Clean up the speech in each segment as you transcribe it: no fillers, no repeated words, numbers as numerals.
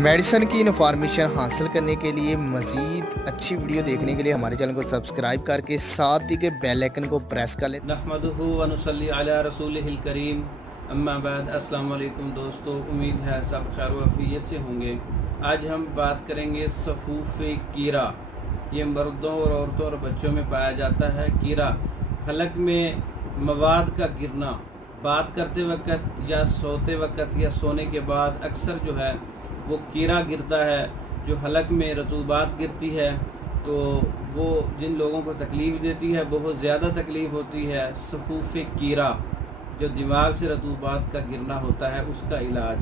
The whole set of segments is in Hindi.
मेडिसिन की इन्फॉर्मेशन हासिल करने के लिए मज़ीद अच्छी वीडियो देखने के लिए हमारे चैनल को सब्सक्राइब करके साथ ही के बेल आइकन को प्रेस कर लें। नहमदुहु व नुसल्ली अला रसूलिहिल करीम, अम्मा बाद। अस्सलाम वालेकुम दोस्तों, उम्मीद है सब खैर व आफियत से होंगे। आज हम बात करेंगे सफ़ूफ़ कीरा। ये मर्दों और औरतों और बच्चों में पाया जाता है। कीरा हलक में मवाद का गिरना, बात करते वक्त या सोते वक्त या सोने के बाद अक्सर जो है वो कीरा गिरता है। जो हलक में रतूबात गिरती है तो वो जिन लोगों को तकलीफ़ देती है, बहुत ज़्यादा तकलीफ़ होती है। सफ़ूफ़ कीरा जो दिमाग से रतूबात का गिरना होता है, उसका इलाज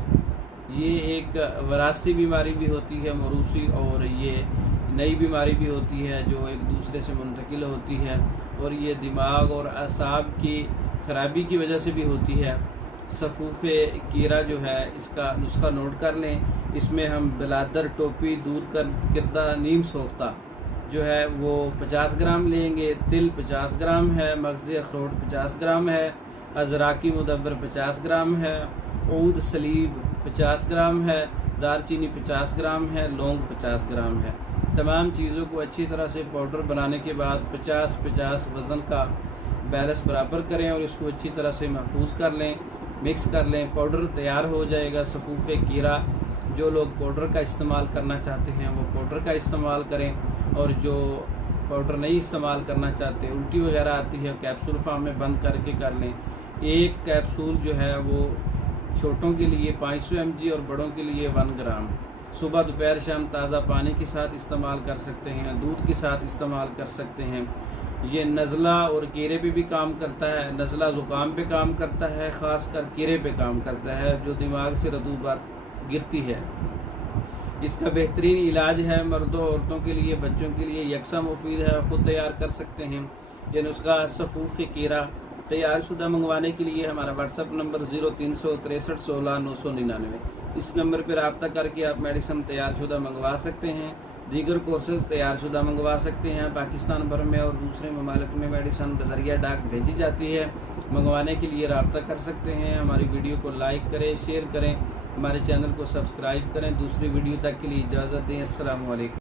ये एक वरासती बीमारी भी होती है, मौरूसी, और ये नई बीमारी भी होती है जो एक दूसरे से मुंतकिल होती है, और ये दिमाग और असाब की ख़राबी की वजह से भी होती है। सफ़ूफ़ कीरा जो है, इसका नुस्खा नोट कर लें। इसमें हम बिलादर, टोपी, दूर कर किरदा, नीम सोख्ता जो है वो 50 ग्राम लेंगे। तिल 50 ग्राम है, मगज़ अखरोट 50 ग्राम है, अज़राकी मुदब्बर 50 ग्राम है, ऊद सलीब 50 ग्राम है, दालचीनी 50 ग्राम है, लौंग 50 ग्राम है। तमाम चीज़ों को अच्छी तरह से पाउडर बनाने के बाद 50-50 वज़न का बैलेंस बराबर करें और इसको अच्छी तरह से महफूज कर लें, मिक्स कर लें। पाउडर तैयार हो जाएगा सफ़ूफ़ कीरा। जो लोग पाउडर का इस्तेमाल करना चाहते हैं वो पाउडर का इस्तेमाल करें, और जो पाउडर नहीं इस्तेमाल करना चाहते, उल्टी वगैरह आती है, कैप्सूल फार्म में बंद करके कर लें। एक कैप्सूल जो है वो छोटों के लिए 500 mg और बड़ों के लिए 1 ग्राम सुबह, दोपहर, शाम ताज़ा पानी के साथ इस्तेमाल कर सकते हैं, दूध के साथ इस्तेमाल कर सकते हैं। ये नज़ला और कीड़े पे भी काम करता है। नज़ला ज़ुकाम पे काम करता है, ख़ास कर कीड़े पे काम करता है जो दिमाग से रतूबात गिरती है। इसका बेहतरीन इलाज है मर्दों औरतों के लिए, बच्चों के लिए यकसा मुफीद है, ख़ुद तैयार कर सकते हैं। ये नुस्खा सफ़ूफ़ कीरा तैयार शुदा मंगवाने के लिए हमारा व्हाट्सअप नंबर 0363 16 999, इस नंबर पर रब्ता करके आप मेडिसिन तैयार शुदा मंगवा सकते हैं। दीगर कोर्सेज तैयार शुदा मंगवा सकते हैं। पाकिस्तान भर में और दूसरे ममालिक में मेडिसिन बज़रिया डाक भेजी जाती है। मंगवाने के लिए रब्ता कर सकते हैं। हमारी वीडियो को लाइक करें, शेयर करें, हमारे चैनल को सब्सक्राइब करें। दूसरी वीडियो तक के लिए इजाज़त दें। अस्सलामु अलैकुम।